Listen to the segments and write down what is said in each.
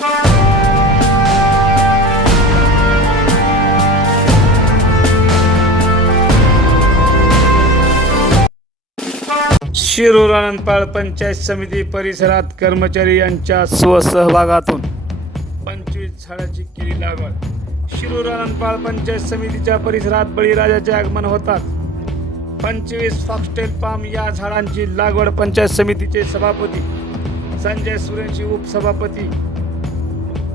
शिरूर आनंदपाळ पंचायत समिती परिसरात कर्मचारी यांच्या स्वसहभागातून 25 झाडाची केली लागवड. शिरूर आनंदपाळ पंचायत समितीच्या परिसरात बळीराजाचे आगमन होतात 25 फॉक्सटेल पाम या झाडांची लागवड पंचायत समितीचे सभापती संजय सुरेंशी, उपसभापती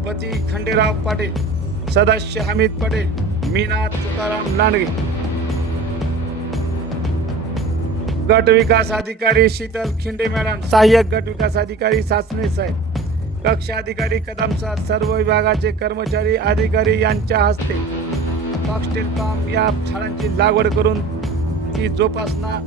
पती खंडेराव पाटील, सदस्य हमीद पटेल, मीना तुकाराम लांडगे, गट विकास अधिकारी शीतल खिंडे मॅडम, सहाय्यक गट विकास अधिकारी सासने साहेब, कक्ष अधिकारी कदम सर, सर्व विभागाचे कर्मचारी अधिकारी यांच्या हस्ते फॉक्सटेल पाम या झाडांची लागवड करून ती जोपासना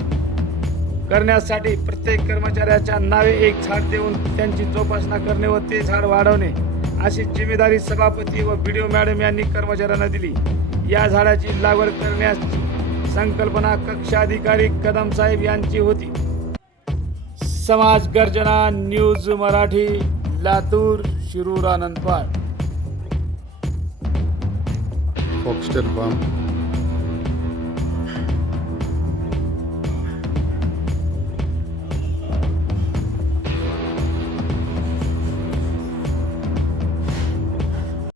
करण्यासाठी प्रत्येक कर्मचाऱ्याच्या नावे एक झाड देऊन त्यांची जोपासना करणे व ते झाड वाढवणे अशी जिम्मेदारी सभापती व बीडीओ मॅडम यांनी कर्मचाऱ्यांना दिली. या झाडाची लागवड करण्याची संकल्पना कक्षाधिकारी कदम साहेब यांची होती. Samaj Garjana news Marathi, Latur, Shirur Anandpal. Foxtail palm